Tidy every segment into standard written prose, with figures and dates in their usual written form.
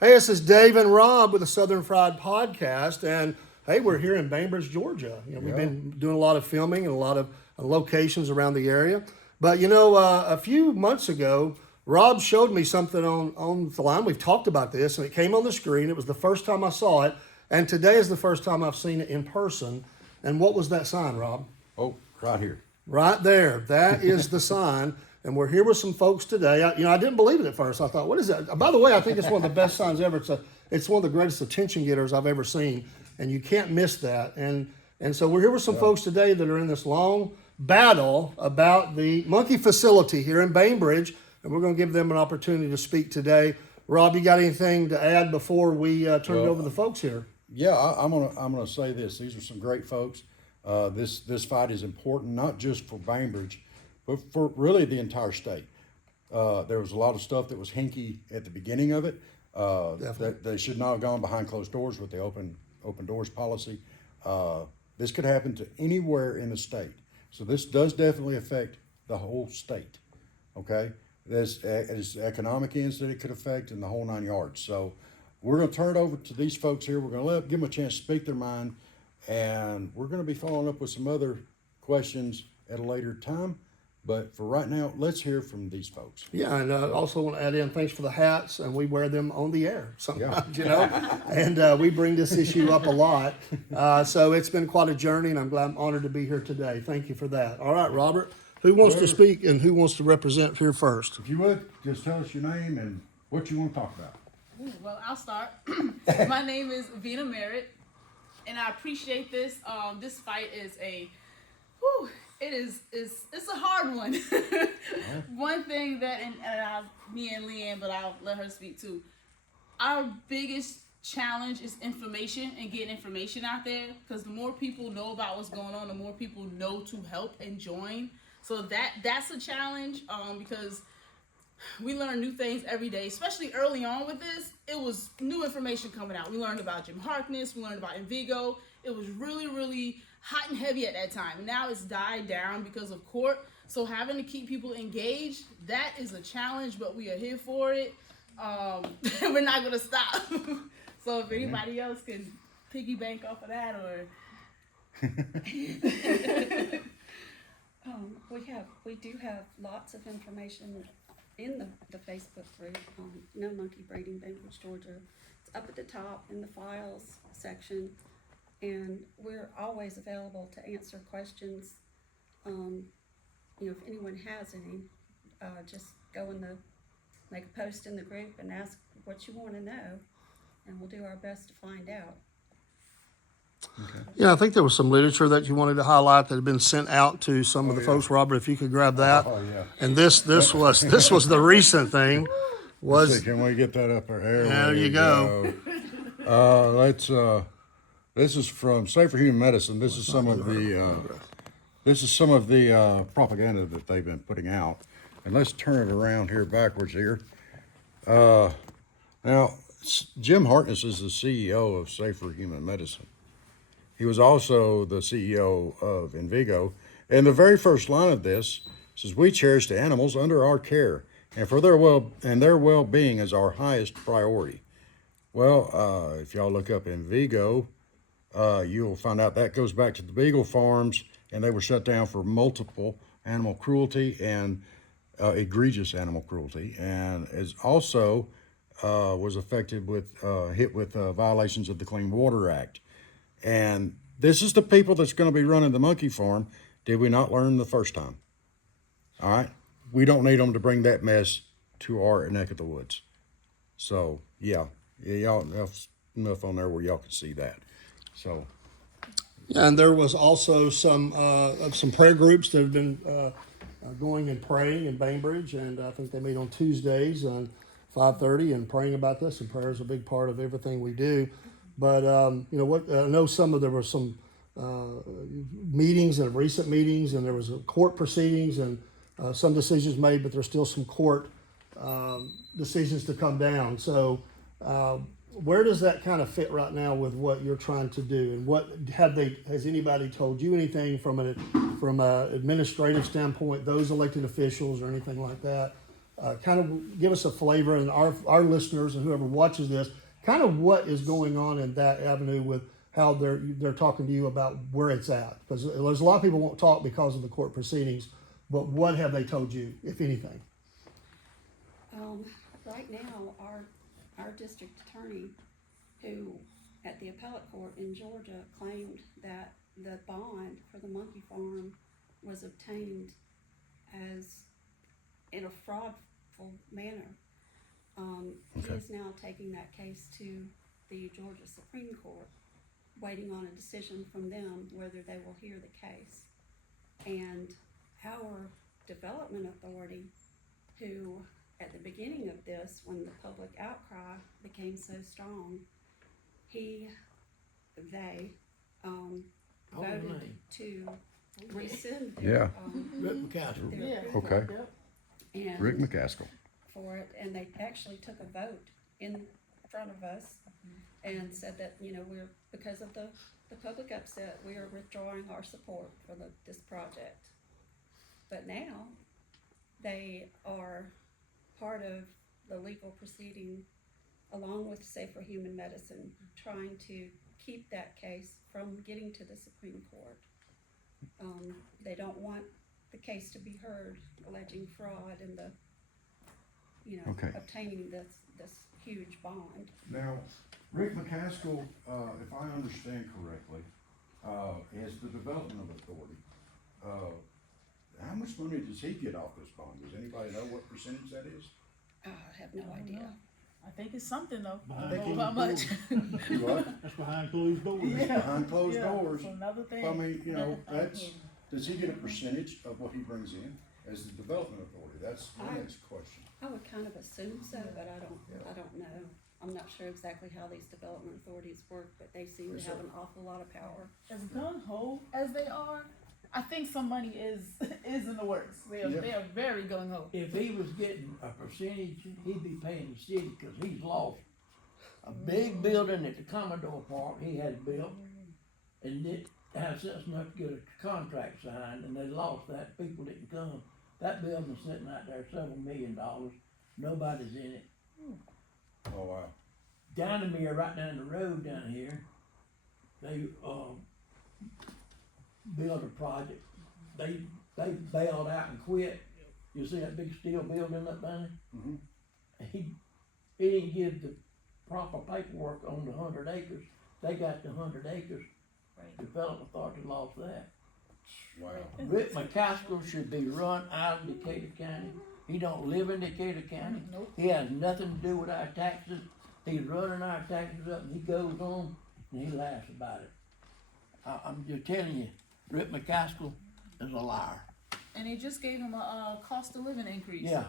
Hey, this is Dave and Rob with the Southern Fried Podcast, and hey, we're here in Bainbridge, Georgia. We've been doing a lot of filming and a lot of locations around the area. But a few months ago, Rob showed me something on the line. We've talked about this, and it came on the screen. It was the first time I saw it, and today is the first time I've seen it in person. And what was that sign, Rob? Oh, right here. Right there. That is the sign. And we're here with some folks today. I didn't believe it at first. I thought, what is that? By the way, I think it's one of the best signs ever. It's one of the greatest attention getters I've ever seen. And you can't miss that. And so we're here with some folks today that are in this long battle about the monkey facility here in Bainbridge. And we're going to give them an opportunity to speak today. Rob, you got anything to add before we turn it over to the folks here? Yeah, I'm gonna say this. These are some great folks. This fight is important, not just for Bainbridge, but for really the entire state. There was a lot of stuff that was hinky at the beginning of it. That they should not have gone behind closed doors with the open doors policy. This could happen to anywhere in the state. So this does definitely affect the whole state. Okay, there's economic ends that it could affect in the whole 9 yards. So we're going to turn it over to these folks here. We're going to give them a chance to speak their mind, and we're going to be following up with some other questions at a later time. But for right now, let's hear from these folks. Yeah, and I also want to add in thanks for the hats, and we wear them on the air sometimes, and we bring this issue up a lot. So it's been quite a journey, and I'm honored to be here today. Thank you for that. All right, Robert, who wants to speak and who wants to represent here first? If you would, just tell us your name and what you want to talk about. Well, I'll start. My name is Vina Merritt, and I appreciate this. This fight is it's a hard one. One thing that, me and Leanne, but I'll let her speak too. Our biggest challenge is information and getting information out there, because the more people know about what's going on, the more people know to help and join. So that's a challenge, because we learn new things every day, especially early on with this. It was new information coming out. We learned about Jim Harkness. We learned about Envigo. It was really, really hot and heavy at that time. Now it's died down because of court. So having to keep people engaged, that is a challenge, but we are here for it. We're not going to stop. So if anybody else can piggy bank off of that, or... We do have lots of information in the Facebook group on No Monkey Breeding, Bainbridge, Georgia. It's up at the top in the files section, and we're always available to answer questions. If anyone has any, just make a post in the group and ask what you want to know, and we'll do our best to find out. Okay. Yeah, I think there was some literature that you wanted to highlight that had been sent out to some of the folks. Robert, if you could grab that. Oh, yeah. And this was the recent thing. Can we get that up there? There you go. This is from Safer Human Medicine. This is some of the propaganda that they've been putting out. And let's turn it around here backwards here. Now, Jim Harkness is the CEO of Safer Human Medicine. He was also the CEO of Envigo. And the very first line of this says, "We cherish the animals under our care, and for their well-being is our highest priority." Well, if y'all look up Envigo, you'll find out that goes back to the Beagle farms, and they were shut down for multiple animal cruelty and egregious animal cruelty, and is also was affected with hit with violations of the Clean Water Act. And this is the people that's going to be running the monkey farm. Did we not learn the first time? All right. We don't need them to bring that mess to our neck of the woods. So, y'all enough on there where y'all can see that. So. Yeah, and there was also some prayer groups that have been going and praying in Bainbridge, and I think they meet on Tuesdays on 5:30 and praying about this, and prayer is a big part of everything we do. But I know there were some meetings and recent meetings, and there was court proceedings and some decisions made, but there's still some court decisions to come down. So where does that kind of fit right now with what you're trying to do? And what has anybody told you anything from an administrative standpoint, those elected officials or anything like that, kind of give us a flavor, and our listeners and whoever watches this, kind of what is going on in that avenue with how they're talking to you about where it's at, because there's a lot of people won't talk because of the court proceedings, but what have they told you, if anything? Right now, our district attorney, who at the appellate court in Georgia claimed that the bond for the monkey farm was obtained as in a fraudful manner. He is now taking that case to the Georgia Supreme Court, waiting on a decision from them whether they will hear the case. And our development authority, who at the beginning of this, when the public outcry became so strong, they voted to rescind their, Rick McCaskill. their Yeah. approval. Okay. And Rick McCaskill. for it, and they actually took a vote in front of us and said that, we're, because of the public upset, we are withdrawing our support for this project. But now, they are part of the legal proceeding, along with Safer Human Medicine, trying to keep that case from getting to the Supreme Court. They don't want the case to be heard alleging fraud and Okay. obtaining this huge bond. Now, Rick McCaskill, if I understand correctly, as the development authority, how much money does he get off this bond? Does anybody know what percentage that is? I have no idea. I think it's something though. I Behind don't know how much. What? That's behind closed doors. Behind closed doors. It's another thing. I mean, does he get a percentage of what he brings in as the development authority? That's my next question. I would kind of assume so, but I don't know. I'm not sure exactly how these development authorities work, but they seem to have an awful lot of power. As gung ho as they are, I think some money is in the works. They are very gung ho. If he was getting a percentage, he'd be paying the city, cause he's lost a big building at the Commodore Park he had built, and it has sense enough to get a contract signed, and they lost that, people didn't come. That building's sitting out there $several million, nobody's in it. Oh, wow. Dynamere right down the road down here, they, built a project, they bailed out and quit. You see that big steel building up there? Mhm. He didn't give the proper paperwork on the 100 acres, they got the 100 acres. Development Authority lost that. Wow. Rick McCaskill should be run out of Decatur County. He don't live in Decatur County. Nope. He has nothing to do with our taxes. He's running our taxes up, and he goes on and he laughs about it. I'm just telling you, Rick McCaskill is a liar. And they just gave him a cost of living increase. Yeah.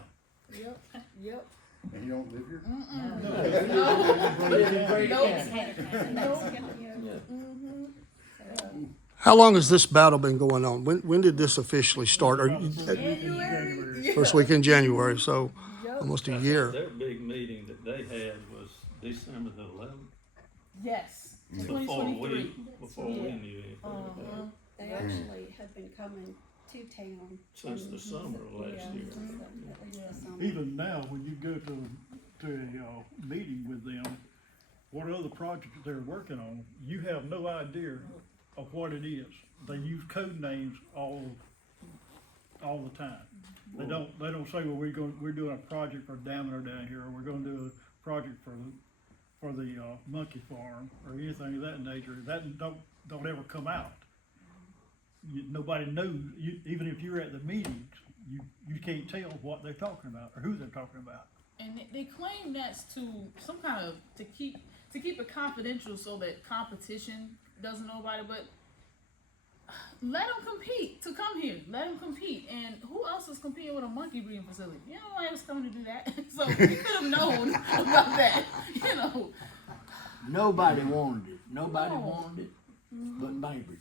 Yep. And you don't live here? He lives in Grady Nope. County. How long has this battle been going on? When did this officially start? January. First week in January, so almost a year. Their big meeting that they had was December the 11th, Yes. before 2023. before we knew anything about it. They actually had been coming to town. Since the summer of last year. At least the summer. Even now, when you go to a meeting with them, what other projects they're working on, you have no idea of what it is. They use code names all the time. They don't say, well, we're doing a project for Daminer down here, or we're gonna do a project for the monkey farm, or anything of that nature. That don't ever come out. Nobody knows, even if you're at the meetings, you can't tell what they're talking about, or who they're talking about. And they claim that's to some kind of to keep it confidential so that competition doesn't know about it. But let them compete to come here. Let them compete. And who else is competing with a monkey breeding facility? You know, nobody was coming to do that. So we could have known about that. You know. Nobody wanted it. Nobody wanted it but Bainbridge.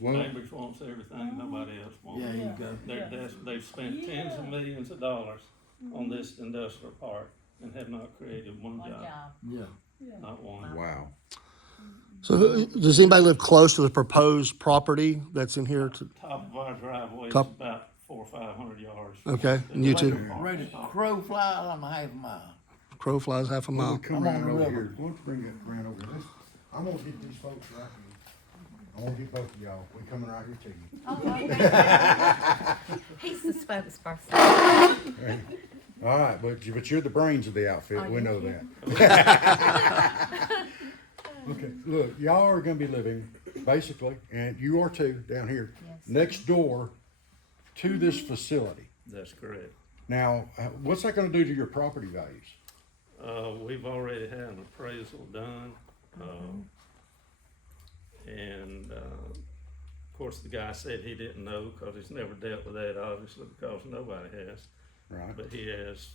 Bainbridge wants everything nobody else wants. There you go. They've spent tens of millions of dollars on this industrial park and have not created one job. Yeah. Not one. Wow. So does anybody live close to the proposed property that's in here? Top of our driveway is Top- about 400 or 500 yards. Okay, and you too? Ready to crow fly, I'm a half a mile. Crow flies half a Well, mile. we come I'm on around the over river. here. Why don't you bring that around over here? I'm gonna get these folks right here. I want to get both of y'all. We coming right here to you. He's the spokesperson. All right, but you're the brains of the outfit. Are We you know kidding? that. Okay, look, y'all are gonna be living basically, and you are too down here, Yes. next door to this facility. That's correct. Now, what's that gonna do to your property values? We've already had an appraisal done, and, of course, the guy said he didn't know, cause he's never dealt with that, obviously, because nobody has. Right. But he has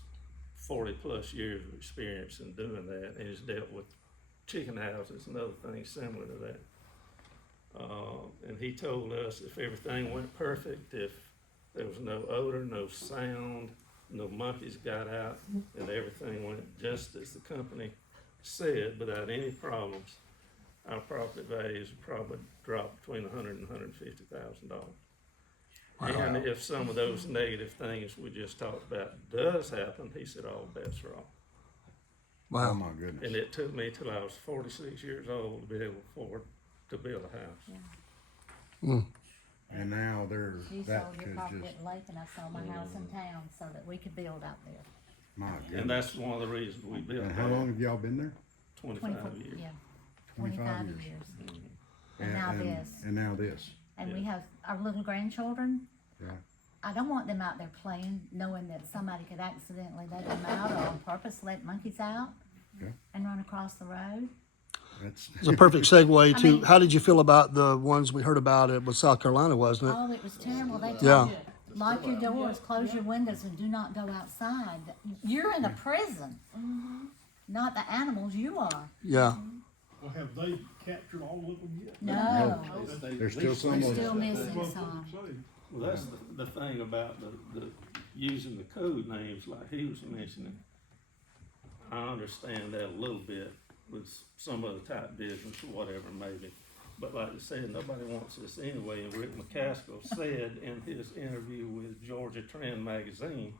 40+ years of experience in doing that, and he's dealt with chicken houses and other things similar to that. And he told us if everything went perfect, if there was no odor, no sound, no monkeys got out, and everything went just as the company said, without any problems, our property values would probably drop between $100,000 and $150,000. And if some of those negative things we just talked about does happen, he said all bets are off. Oh Wow. my goodness. And it took me till I was 46 years old to be able to afford to build a house. And now there's You that sold your could property just, at the lake and I sold my house in town so that we could build out there. my And goodness. that's one of the reasons we built And that. how long have y'all been there? 25 years. Yeah, 25 25 years. years. And now this. And now this. And we Yeah. have our little grandchildren. Yeah. I don't want them out there playing, knowing that somebody could accidentally let them out or on purpose let monkeys out Yeah. and run across the road. That's It's a perfect segue to, mean- how did you feel about the ones we heard about it with South Carolina, wasn't it? Oh, it was terrible. They Yeah. told you, lock your doors, close your windows, and do not go outside. You're in a prison. Not the animals, you are. Yeah. Well, have they captured all of them yet? No, There's still some we're of still them. missing That's what some. I'm saying. Well, that's the thing about the using the code names like he was mentioning. I understand that a little bit with some other type business or whatever maybe. But like I said, nobody wants this anyway. And Rick McCaskill said in his interview with Georgia Trend magazine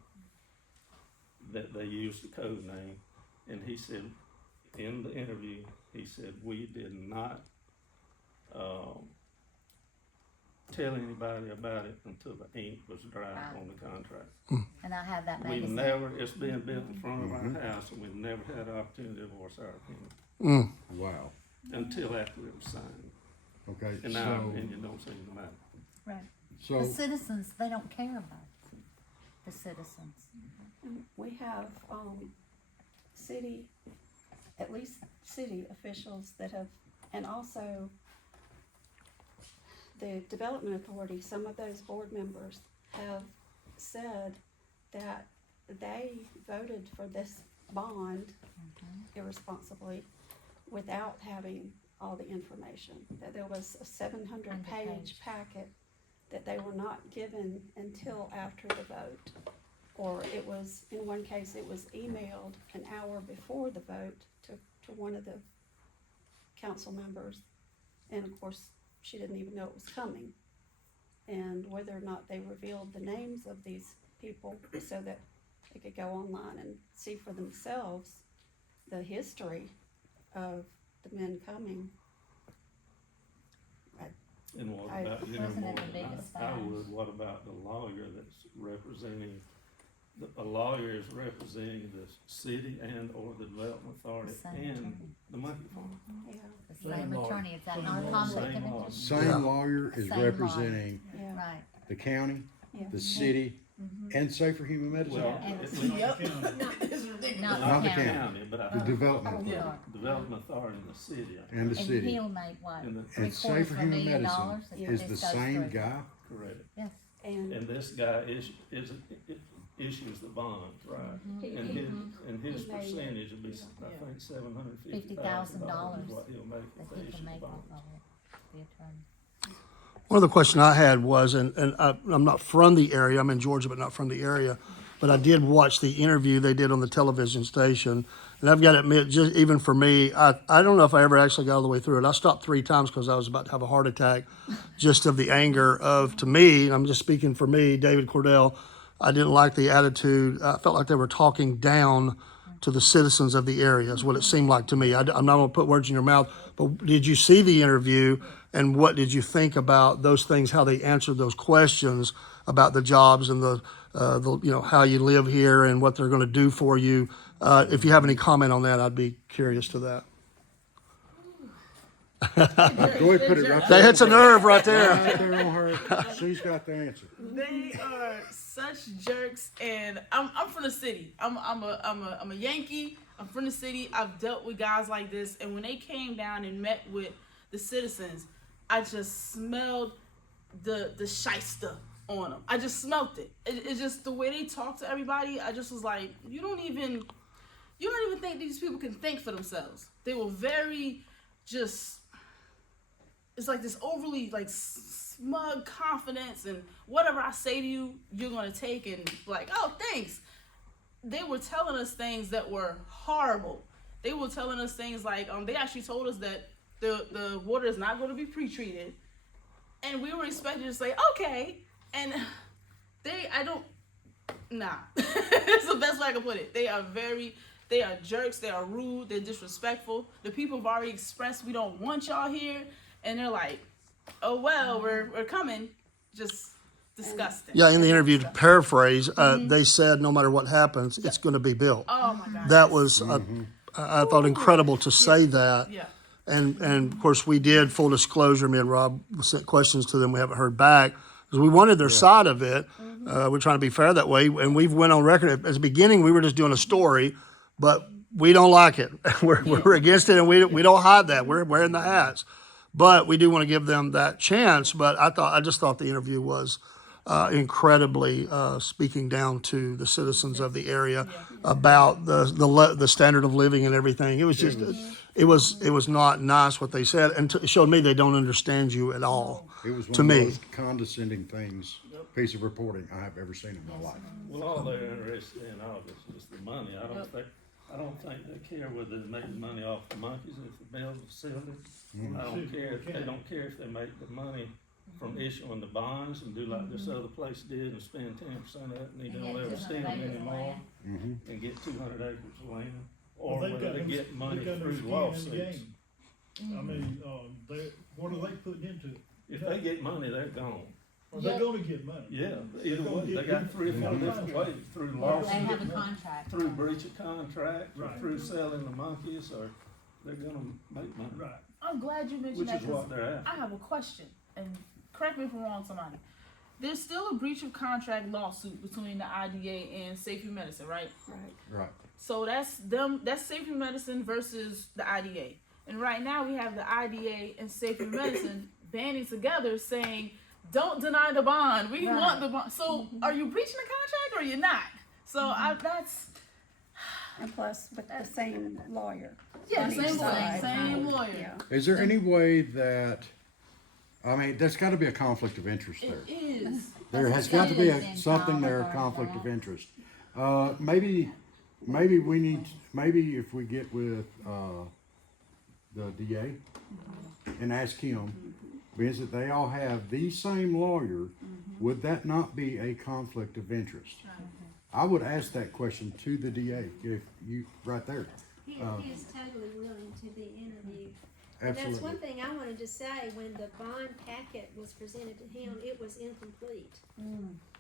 that they used the code name. And he said, in the interview, he said, we did not, tell anybody about it until the ink was dry on the contract. And I have that We've magazine. never, it's been built in front of our house, and we've never had an opportunity to voice our opinion Wow. until after it was signed. Okay, And our so, opinion don't seem to matter. Right. so, The citizens, they don't care about the citizens. We have, city, at least city officials that have, and also the Development Authority, some of those board members have said that they voted for this bond irresponsibly without having all the information. That there was a 700-page packet that they were not given until after the vote. Or it was, in one case, it was emailed an hour before the vote to one of the council members. And of course, she didn't even know it was coming. And whether or not they revealed the names of these people so that they could go online and see for themselves the history of the men coming. And what I- about, you know, Wasn't it more the than biggest I fine? would, what about the lawyer that's representing, a lawyer is representing the city and or the development authority The same and attorney. the monkey farm? Yeah, The same lawyer. attorney, is that not a conflict of Same law. interest? same lawyer is Same lawyer. representing yeah, Right. the county, yeah. the city, and Safer Human Medicine. Well, And it's the not Not Not the the county. county. but I The think development Oh, authority yeah. development authority in the city, I and the And city. he'll make what? And the- Three And quarters Safer of a Human million Medicine dollars if is this the goes same through. guy. correct. Yes. And this guy issues the bonds, right? He- And he- his he made- percentage would be, I think, $750,000 $50,000 is what he'll make if That they he issue can the make off bonds. of it, the attorney. One of the questions I had was, and I'm not from the area, I'm in Georgia, but not from the area. but I did watch the interview they did on the television station. And I've got to admit, just even for me, I don't know if I ever actually got all the way through it. I stopped 3 times because I was about to have a heart attack, just of the anger of, to me, and I'm just speaking for me, David Cordell, I didn't like the attitude. I felt like they were talking down to the citizens of the area, is what it seemed like to me. I'm not going to put words in your mouth, but did you see the interview, and what did you think about those things, how they answered those questions about the jobs and the how you live here and what they're going to do for you? If you have any comment on that, I'd be curious to that. Go ahead, put it right That there. hits a nerve right there. Right there on her. She's got the answer. They are such jerks, and I'm from the city. I'm a Yankee. I'm from the city. I've dealt with guys like this, and when they came down and met with the citizens, I just smelled the shyster on them. I just smelt it. It's just the way they talk to everybody. I just was like, you don't even think these people can think for themselves. They were very just. It's like this overly like smug confidence, and whatever I say to you, you're gonna take and like, oh, thanks. They were telling us things that were horrible. They were telling us things like, they actually told us that the water is not going to be pre-treated, and we were expected to say okay, and nah. It's the best way I can put it. They are jerks. They are rude. They're disrespectful. The people have already expressed we don't want y'all here. And they're like, oh, well, we're coming. Just disgusting. Yeah, in the interview, to paraphrase, they said no matter what happens, it's going to be built. Oh, my God. That was, I thought, incredible to say that. Yeah. And of course, we did, full disclosure, me and Rob sent questions to them. We haven't heard back because we wanted their side of it. We're trying to be fair that way. And we've went on record. At the beginning, we were just doing a story, but we don't like it. We're against it, and we don't hide that. We're wearing the hats. But we do want to give them that chance. But I just thought the interview was incredibly speaking down to the citizens of the area about the standard of living and everything. It was just it was not nice what they said, and it showed me they don't understand you at all. It was one to of the me. most condescending piece of reporting I have ever seen in my life. Well, all they're interested in, obviously, is the money. I don't think they care whether they make money off the monkeys if they build a facility. They don't care if they make the money from issuing the bonds and do like this other place did and spend 10% of it, and they don't ever steal them anymore and get 200 acres of land, or Well, whether they get money through lawsuits. I mean, what are they putting into it? If they get money, they're gone. Are they gonna get money? Yeah, either way, they got 3 or 4 different ways, through They lawsuits, have a contract. through breach of contract, or Right. through selling the monkeys, or they're gonna make money. Right. I'm glad you mentioned Which that. is what they're I after. have a question, and correct me if I'm wrong, somebody. There's still a breach of contract lawsuit between the IDA and Safety Medicine, right? Right. Right. So that's Safety Medicine versus the IDA. And right now we have the IDA and Safety Medicine banding together saying, don't deny the bond. We Right. want the bond. So are you breaching the contract or you're not? So that's, And plus with the same lawyer. yeah, on each same lawyer, side. same lawyer. Yeah. Is there any way that, I mean, there's got to be a conflict of interest there. It is. There has got to be something there, a conflict of interest. Maybe we need, maybe if we get with the DA and ask him, because that they all have the same lawyer, would that not be a conflict of interest? I would ask that question to the DA, if you, right there. He is totally willing to be interviewed. And that's Absolutely. one thing I wanted to say, when the bond packet was presented to him, it was incomplete.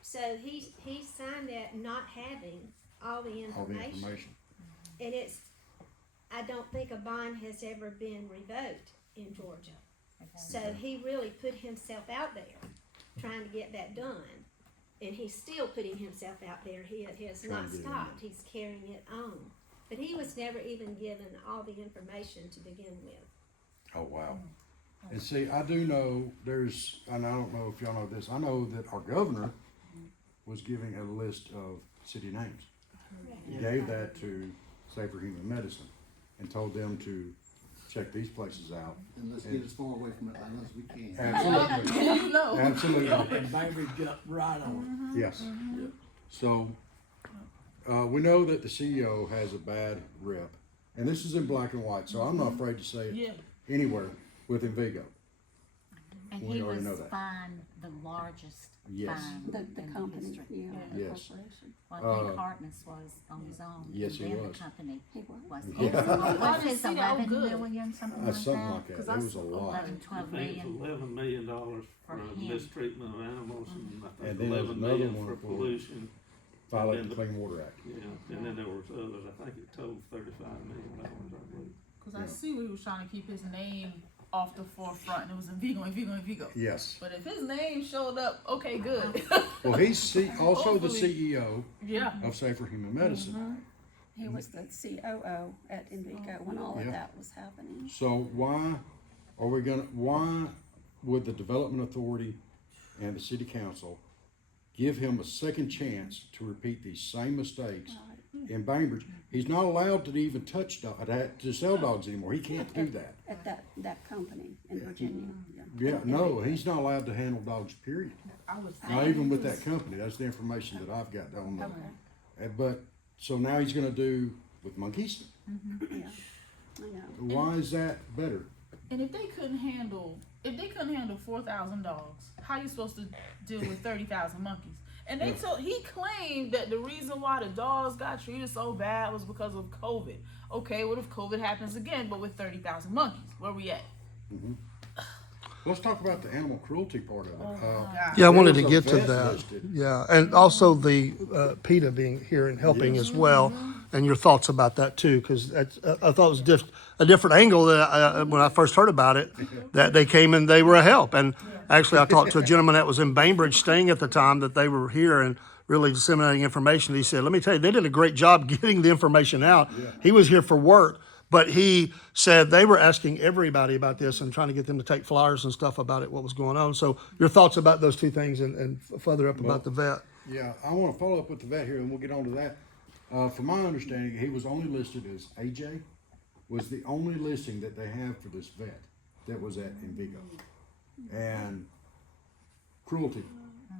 So he signed that not having all the All the information. information. And I don't think a bond has ever been revoked in Georgia. So he really put himself out there trying to get that done. And he's still putting himself out there. He has Trying not to get it stopped. He's carrying it on. But he was never even given all the information to begin with. Oh, wow. And see, I do know there's, and I don't know if y'all know this, I know that our governor was giving a list of city names. He gave that to Safer Human Medicine and told them to check these places out. And let's get as far away from Atlanta as we can. Absolutely. You know. Absolutely. And Bainbridge jumped right on Yes. So, we know that the CEO has a bad rep, and this is in black and white, so I'm not afraid to say it Yeah. anywhere with Envigo. And We he already was know that. fined the largest Yes. fine The in company, history. yeah, the Yes. corporation. Well, I think Hartness was on his own. Yes, he and then was. the company He was. was. Yeah. What I was didn't his see that. Oh, 11 good. million, something like Something that? like that. 'Cause It I was a saw lot. 11, I 12 think it's million. $11 million for For him. mistreatment of animals, and I And think then there's 11 another million one for for- pollution. Violate And the then Clean Water Act. Yeah, and then there was others, I think it totaled $35 million, I believe. Cause I see where he was trying to keep his name off the forefront, and it was Envigo. Yes. But if his name showed up, okay, good. Well, he's also the Hopefully. CEO Yeah. of Safer Human Medicine. He was the COO at Envigo when all of Yeah. that was happening. So why would the Development Authority and the City Council give him a second chance to repeat these same mistakes in Bainbridge? He's not allowed to even touch to sell dogs anymore. He can't do that. At that company in Virginia, yeah. Yeah, no, he's not allowed to handle dogs, period. I was Not even with that company. That's the information that I've got on the. Okay. But, so now he's gonna do with monkeys? Yeah, I know. Why is that better? And if they couldn't handle 4,000 dogs, how you supposed to deal with 30,000 monkeys? And they he claimed that the reason why the dogs got treated so bad was because of COVID. Okay, what if COVID happens again, but with 30,000 monkeys? Where we at? Let's talk about the animal cruelty part of it. God. Yeah, I wanted to There was get a to vet that. listed. Yeah, and also the PETA being here and helping as well, and your thoughts about that too, because I thought it was a different angle that when I first heard about it, that they came and they were a help. And actually, I talked to a gentleman that was in Bainbridge staying at the time that they were here and really disseminating information. He said, "Let me tell you, they did a great job getting the information out. He was here for work." But he said they were asking everybody about this and trying to get them to take flyers and stuff about it, what was going on. So your thoughts about those two things and further up about the vet. Yeah, I want to follow up with the vet here, and we'll get on to that. From my understanding, he was only listed as AJ, was the only listing that they have for this vet that was at Envigo. And cruelty.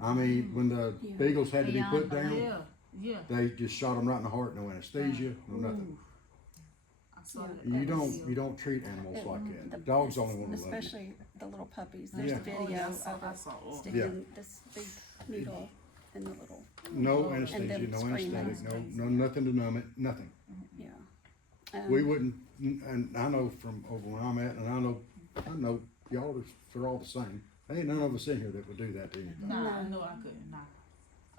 I mean, when the beagles had to be put down, Yeah. they just shot them right in the heart, no anesthesia, no nothing. I saw that. You don't treat animals like that. Dogs only want to love you. Especially the little puppies. There's Yeah. a video yeah, I of saw- I it saw. sticking this big needle in the little, No And anesthesia, them no screaming. anesthetic, no nothing to numb it, nothing. yeah. We wouldn't, and I know from over where I'm at, and I know y'all are all the same. There ain't none of us in here that would do that to anybody. Nah, no, I couldn't. Nah.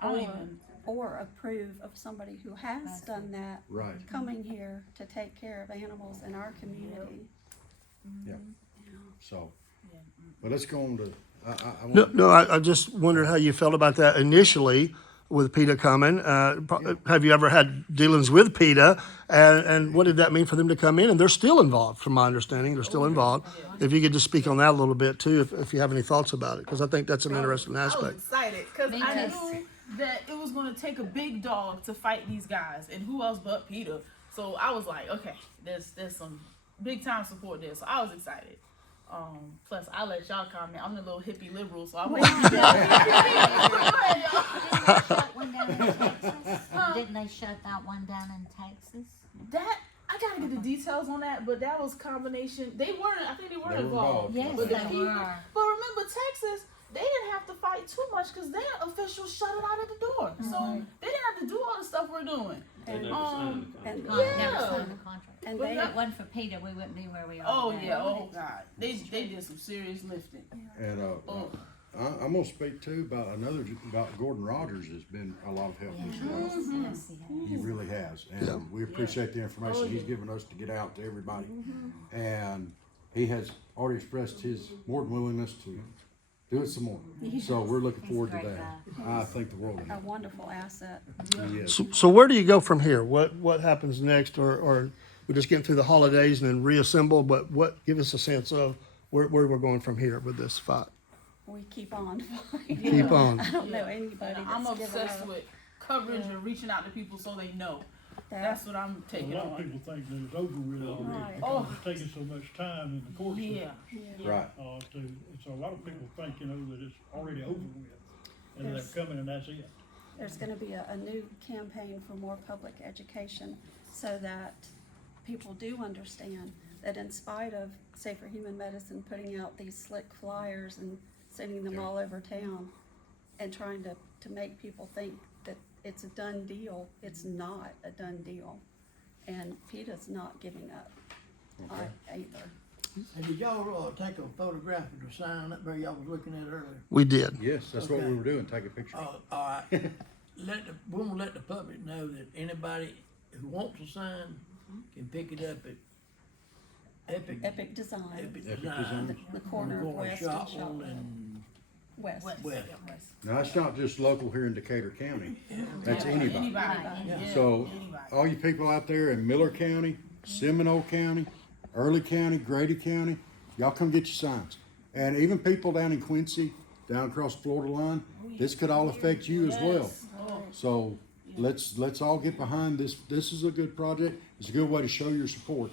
I don't even. Or approve of somebody who has done that, Right. coming here to take care of animals in our community. Yeah. So, but let's go on to, I No, want, no, I just wondered how you felt about that initially with PETA coming. Have you ever had dealings with PETA? And what did that mean for them to come in? And they're still involved, from my understanding. They're still involved. If you could just speak on that a little bit too, if you have any thoughts about it, because I think that's an interesting I was aspect. excited because Me I too. knew that it was going to take a big dog to fight these guys, and who else but PETA. So I was like, okay, there's some big time support there. So I was excited. Plus, I'll let y'all comment. I'm the little hippie liberal, so I want to be Shut one down in Texas? Didn't they shut that one down in Texas? That I gotta get the details on that, but that was combination. They weren't. I think they were They were involved. involved. Yes, But the they people, were. but remember Texas, they didn't have to fight too much because their officials shut it out at the door. So they didn't have to do all the stuff we're doing. They never signed the and- contract. Never Yeah. signed a contract. And But they, If it wasn't for Peter, we wouldn't be where we are Oh today. yeah. Oh God. They did some serious lifting. and, Oh. I'm gonna speak too about Gordon Rogers has been a lot of help as well. Yes, he has. He really has, and we appreciate the information he's given us to get out to everybody. And he has already expressed his more than willingness to do it some more. So we're looking forward to He's a great that. I think the world of a him. wonderful asset. He is. So where do you go from here? What happens next? Or we're just getting through the holidays and then reassemble, but give us a sense of where we're going from here with this fight. We keep on fighting. Keep on. I don't know anybody And I'm that's given obsessed up. with coverage and reaching out to people so they know. That's what I'm A taking lot of on. people think that it's over with already Right. because it's taking so much time in the court Yeah. system. Right. So a lot of people think, that it's already over with, and they're coming and that's it. there's gonna be a new campaign for more public education so that people do understand that in spite of Safer Human Medicine putting out these slick flyers and sending them all over town and trying to make people think that it's a done deal, it's not a done deal. And PETA's not giving up either. And did y'all, take a photograph of the sign up there y'all was looking at earlier? We did. Yes, that's what Okay. we were doing, take a picture. All right. We're gonna let the public know that anybody who wants a sign can pick it up at Epic Design, Epic Epic Design. Design. the corner of Going West and Shotwell Shotwell. and West. West. Now, it's not just local here in Decatur County, that's anybody. Anybody. Yeah. So, all you people out there in Miller County, Seminole County, Early County, Grady County, y'all come get your signs. And even people down in Quincy, down across the Florida line, this could all affect you as well. So, let's all get behind this. This is a good project. It's a good way to show your support.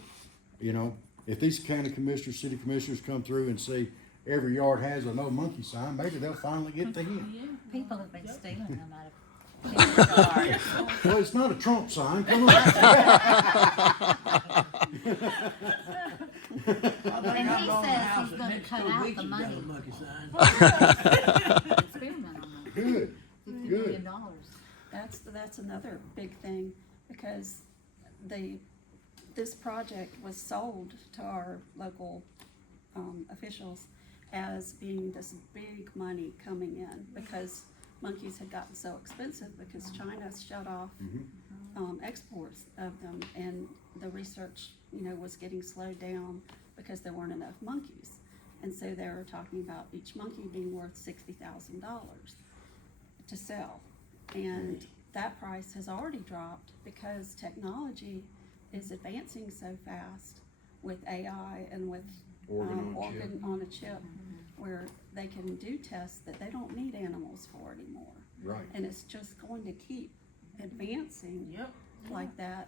You know, if these county commissioners, city commissioners come through and see every yard has a no monkey sign, maybe they'll finally get to him. People have been stealing them out of. Well, it's not a Trump sign, come on. And he says he's gonna cut out the money. Monkey sign. Experiment on that. Good, $50 good. million. That's another big thing, because this project was sold to our local officials as being this big money coming in, because monkeys had gotten so expensive because China shut off exports of them, and the research, was getting slowed down because there weren't enough monkeys. And so they were talking about each monkey being worth $60,000 to sell. And that price has already dropped because technology is advancing so fast with AI and with Organ on chip. organ on a chip, where they can do tests that they don't need animals for anymore. Right. And it's just going to keep advancing like that.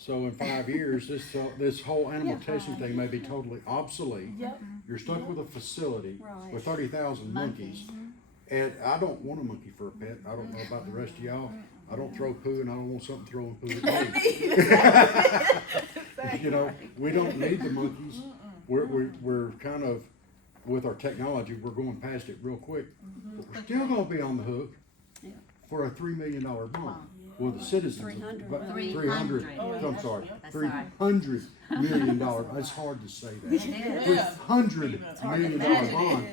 So in 5 years, this whole animal testing thing may be totally obsolete. Yep. You're stuck with a facility Right. with 30,000 monkeys. And I don't want a monkey for a pet. I don't know about the rest of y'all. I don't throw poo, and I don't want something throwing poo at me. We don't need the monkeys. We're kind of, with our technology, we're going past it real quick. But we're still gonna be on the hook Yeah. for a $3 million bond. Well, the citizens. 300 but million. 300, 300. I'm sorry, That's all right. $300 million. It's hard to say that. $300 million bond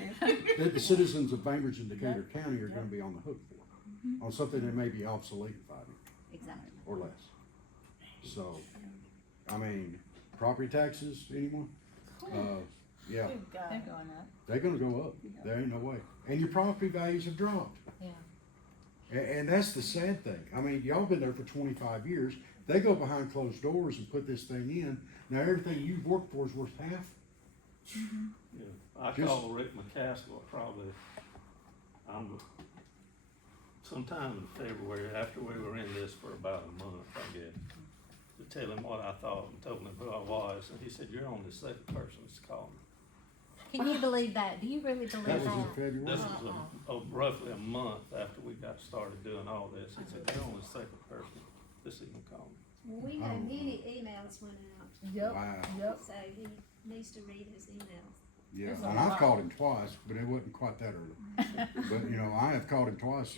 that the citizens of Bainbridge and Decatur County are gonna be on the hook for, on something that may be obsolete in 5 years Exactly. or less. So, I mean, property taxes, anyone? Yeah, They're going up. they're gonna go up. There ain't no way. And your property values have dropped. Yeah. And that's the sad thing. I mean, y'all been there for 25 years. They go behind closed doors and put this thing in. Now everything you've worked for is worth half. Yeah, I Just- called Rick McCaskill probably, sometime in February, after we were in this for about a month, I guess, to tell him what I thought and told him who I was, and he said, "You're only the second person that's called me." Can you believe that? Do you really believe That was in that? February. This was roughly a month after we got started doing all this. He said, "You're only the second person that's even called me." We had many emails went out, Wow. so he needs to read his emails. Yeah, and I've called him twice, but it wasn't quite that early. But, I have called him twice,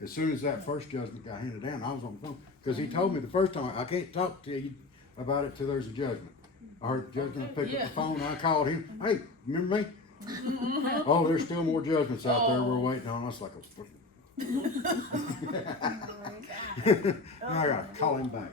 as soon as that first judgment got handed down, I was on the phone. Because he told me the first time, I can't talk to you about it till there's a judgment. I heard the judgment, I picked up the phone, I called him, "Hey, remember me?" "Oh, there's still more judgments out there we're waiting on." I was like, I gotta call him back.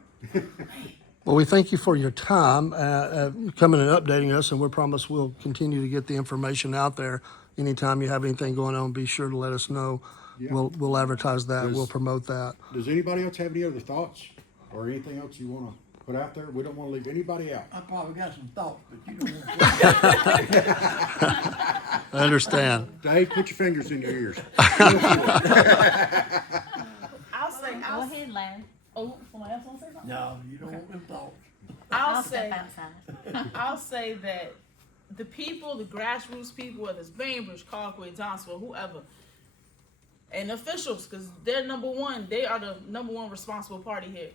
Well, we thank you for your time, coming and updating us, and we promise we'll continue to get the information out there. Anytime you have anything going on, be sure to let us know. Yeah. We'll advertise that, Does- we'll promote that. Does anybody else have any other thoughts or anything else you wanna put out there? We don't wanna leave anybody out. I probably got some thoughts, but you don't want to. I understand. Dave, put your fingers in your ears. Go ahead, Larry. Oh, someone else want to say something? No, you don't want them thoughts. I'll say, step outside. I'll say that the people, the grassroots people, whether it's Bainbridge, Colquitt, Johnsonville, whoever, and officials, because they're number one. They are the number one responsible party here.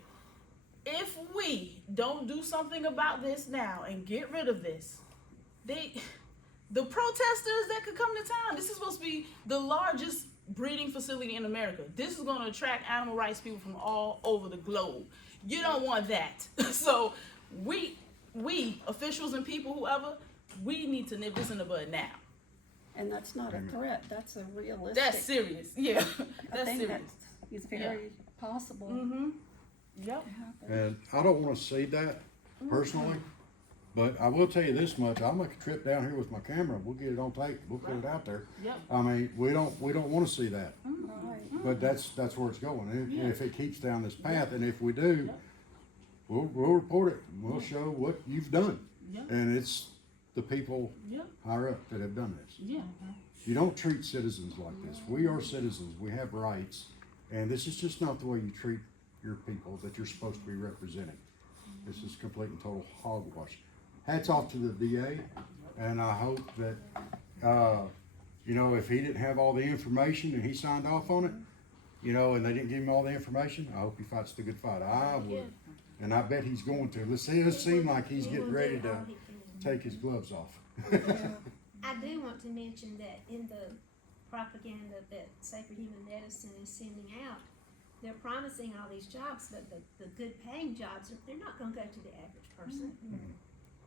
If we don't do something about this now and get rid of this, the protesters that could come to town, this is supposed to be the largest breeding facility in America. This is going to attract animal rights people from all over the globe. You don't want that. So we officials and people, whoever, we need to nip this in the bud now. And that's not a threat, that's a realistic. That's serious. Yeah, I that's think serious. that is very possible Mm-hmm. to Yep. happen. And I don't wanna see that personally, but I will tell you this much, I'll make a trip down here with my camera, we'll get it on tape, we'll put it out there. Yep. I mean, we don't wanna see that, Right. but that's where it's going. And Yeah. if it keeps down this path, and if we do, we'll report it, and we'll show what you've done. Yeah. And it's the people Yep. higher up that have done this. Yeah. You don't treat citizens like this. We are citizens, we have rights, and this is just not the way you treat your people that you're supposed to be representing. This is complete and total hogwash. Hats off to the DA, and I hope that, if he didn't have all the information and he signed off on it, and they didn't give him all the information, I hope he fights the good fight. I would, and I bet he's going to. It does seem like he's getting ready to take his gloves off. I do want to mention that in the propaganda that Safer Human Medicine is sending out, they're promising all these jobs, but the good paying jobs, they're not gonna go to the average person.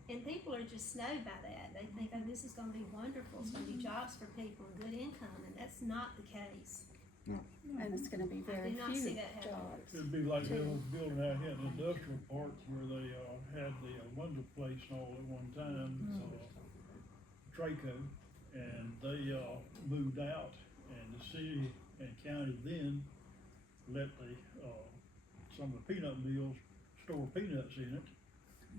And people are just snowed by that. They think, oh, this is gonna be wonderful, it's gonna be jobs for people and good income, and that's not the case. And it's gonna be very I do not see few that happening. jobs. It'd be like the old building out here in the industrial park where they, had the window place and all at one time, Traco, and they, moved out, and the city and county then let the, some of the peanut mills store peanuts in it.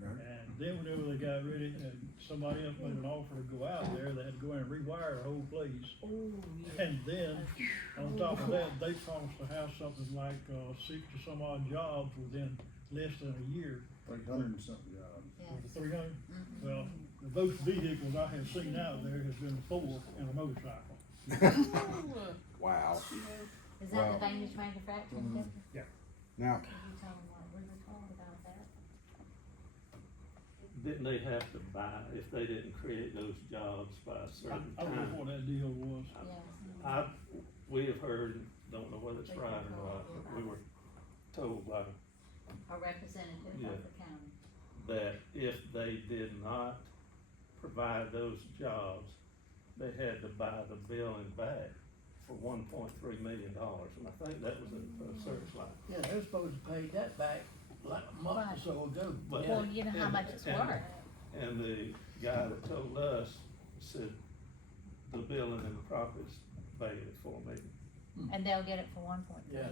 And then whenever they got ready and somebody else made an offer to go out there, they had to go in and rewire the whole place. And then, on top of that, they promised to have something like, 60 some odd jobs within less than a year. 300 and something jobs. Was it 300? Well, the most vehicles I have seen out there has been 4 and a motorcycle. Wow. Is that the Bainbridge manufacturing company? Now, Could you tell them what we were told about that? Didn't they have to buy, if they didn't create those jobs by a I certain don't know time? what that deal was. Yes. We have heard, don't know whether it's right or not, but we were told by, A representative Yeah. of the county. that if they did not provide those jobs, they had to buy the building back for $1.3 million, and I think that was a searchlight. Yeah, they're supposed to pay that back like a month or so ago. But- Well, you know how And- much it's and- worth. And the guy that told us said the building and the property's valued at $4 million. And they'll get it for 1.3. Yeah,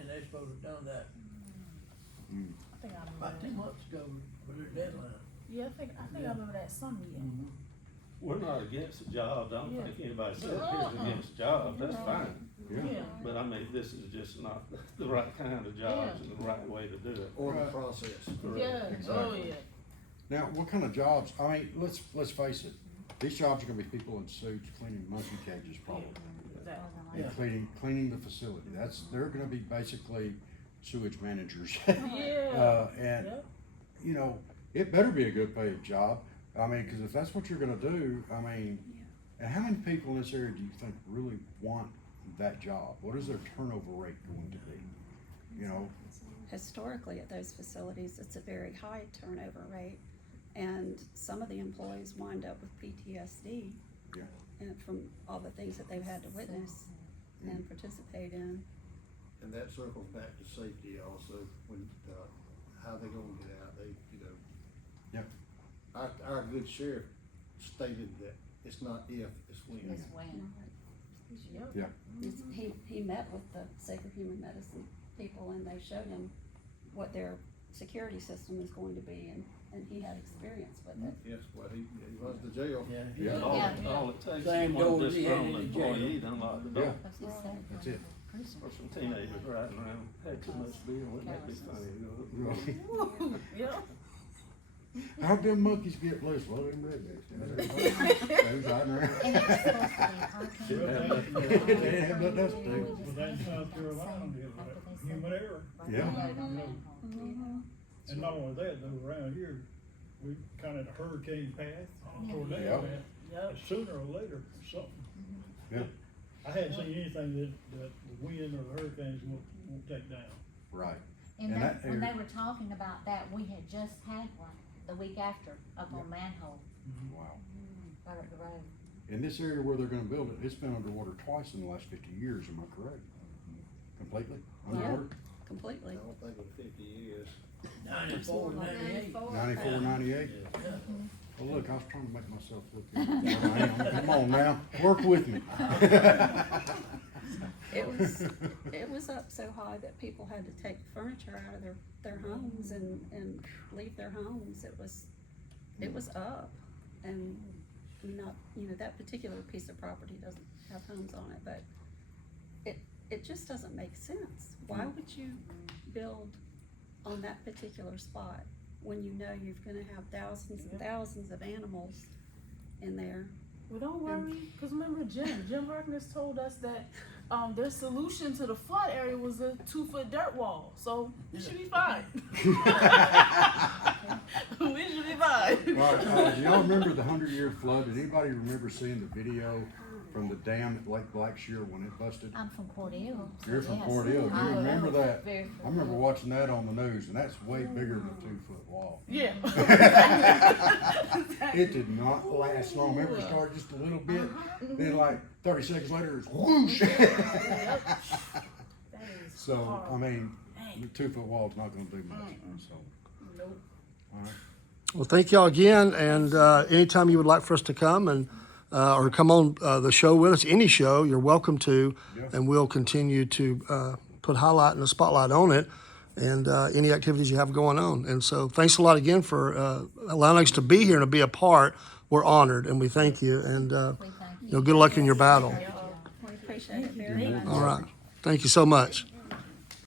and they're supposed to have done that I think I remember about 2 that. months ago with their deadline. Yeah, I think I remember that some meeting. We're not against the jobs, I don't Yeah. think anybody said here's against jobs, that's fine. Yeah. But I mean, this is just not the right kind of jobs and the right way to do it. Or the process. Yeah. Oh yeah. now, what kind of jobs? I mean, let's face it. These jobs are going to be people in suits cleaning monkey cages, probably, Exactly. and cleaning the facility. They're going to be basically sewage managers. Yeah. And Yep. it better be a good paid job. I mean, because if that's what you're going to do, I mean, and how many people in this area do you think really want that job? What is their turnover rate going to be? Historically, at those facilities, it's a very high turnover rate, and some of the employees wind up with PTSD. Yeah. And from all the things that they've had to witness and participate in. And that circles back to safety also, when, how they gonna get out, Yep. Our good sheriff stated that it's not if, it's when. It's when. Yep. He met with the Safer Human Medicine people, and they showed him what their security system is going to be, and he had experience with it. Yes, well, he runs the jail. Yeah. All it takes Same is one doors he had in disgruntled the jail. employee to unlock the door. That's it. Or some teenagers riding around, had too much beer, wouldn't that be funny? Yeah. How'd them monkeys get loose? Well, them rednecks. They was hiding around. And it's supposed to be a hurricane. They didn't have nothing else to do. But then South Carolina did that, human error. Yeah. You know. And not only that, though, around here, we kind of the hurricane path, tornado Yep. path. Yep. Sooner or later, something. Yeah. I hadn't seen anything that the wind or the hurricanes won't take down. Right. And And they, that when they area- were talking about that, we had just had one the week after up on Manhole, Wow. right up the road. In this area where they're gonna build it, it's been underwater twice in the last 50 years, am I correct? Completely underwater? I Completely. don't think in 50 years. 94, 98. 94, 98? Well, look, I was trying to make myself look good. Come on now, work with me. It was up so high that people had to take furniture out of their homes and leave their homes. It was up, and not, that particular piece of property doesn't have homes on it, but it just doesn't make sense. Why would you build on that particular spot when you know you're gonna have thousands and thousands of animals in there? Well, don't worry, because remember Jim Harkness told us that their solution to the flood area was a 2-foot dirt wall. So we should be fine. We should be fine. Well, do y'all remember the 100-year flood? Did anybody remember seeing the video from the dam at Lake Blackshear when it busted? I'm from Cordell. so You're from yes. Cordell. I You remember that? very I remember watching that on the news, and that's way bigger than a 2-foot wall. Yeah. It did not last long. Remember, it started just a little bit, then like 30 seconds later, it's whoosh. That is So, horrible. I mean, Dang. the 2-foot wall's not gonna do much, so. Nope. All right. Well, thank y'all again, and anytime you would like for us to come and or come on the show with us, any show, you're welcome to, Yeah. and we'll continue to put highlight and a spotlight on it, and any activities you have going on. And so, thanks a lot again for allowing us to be here and to be a part. We're honored, and we thank you, and We thank you. good luck in your battle. We appreciate it very much. All right, thank you so much.